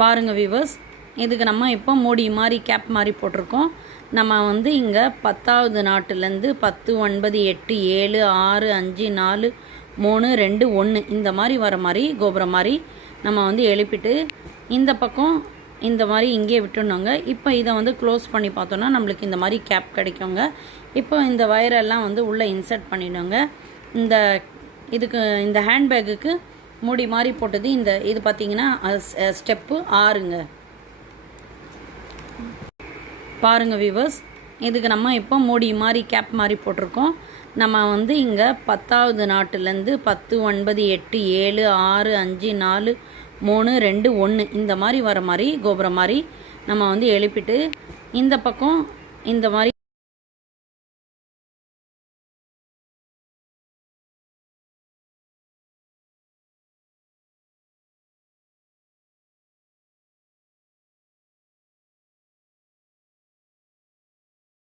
பாருங்கள் வியூவர்ஸ், இதுக்கு நம்ம இப்போ மூடி மாதிரி கேப் மாதிரி போட்டிருக்கோம். நம்ம வந்து இங்கே 10வது நாட்டுலேருந்து 10, 9, 8, 7, 6, 5, 4, 3, 2, 1 இந்த மாதிரி வர மாதிரி கோபுரம் மாதிரி நம்ம வந்து எழுப்பிட்டு இந்த பக்கம் இந்த மாதிரி இங்கே விட்டுணுங்க. இப்போ இதை வந்து க்ளோஸ் பண்ணி பார்த்தோன்னா நம்மளுக்கு இந்த மாதிரி கேப் கிடைக்குங்க. இப்போ இந்த வயரெல்லாம் வந்து உள்ளே இன்சர்ட் பண்ணிவிடுங்க. இதுக்கு இந்த ஹேண்ட்பேக்குக்கு மூடி மாதிரி போட்டது இது பார்த்திங்கன்னா ஸ்டெப்பு 6ங்க. பாருங்கள் வியூவர்ஸ், இதுக்கு நம்ம இப்போ மூடி மாதிரி கேப் மாதிரி போட்டிருக்கோம். நம்ம வந்து இங்கே 10வது நாட்டுலேருந்து 10, 9, 8, 7, 6, 5, 4, 3, 2, 1 இந்த மாதிரி வர மாதிரி கோபுரம் மாதிரி நம்ம வந்து எழுப்பிட்டு இந்த பக்கம் இந்த மாதிரி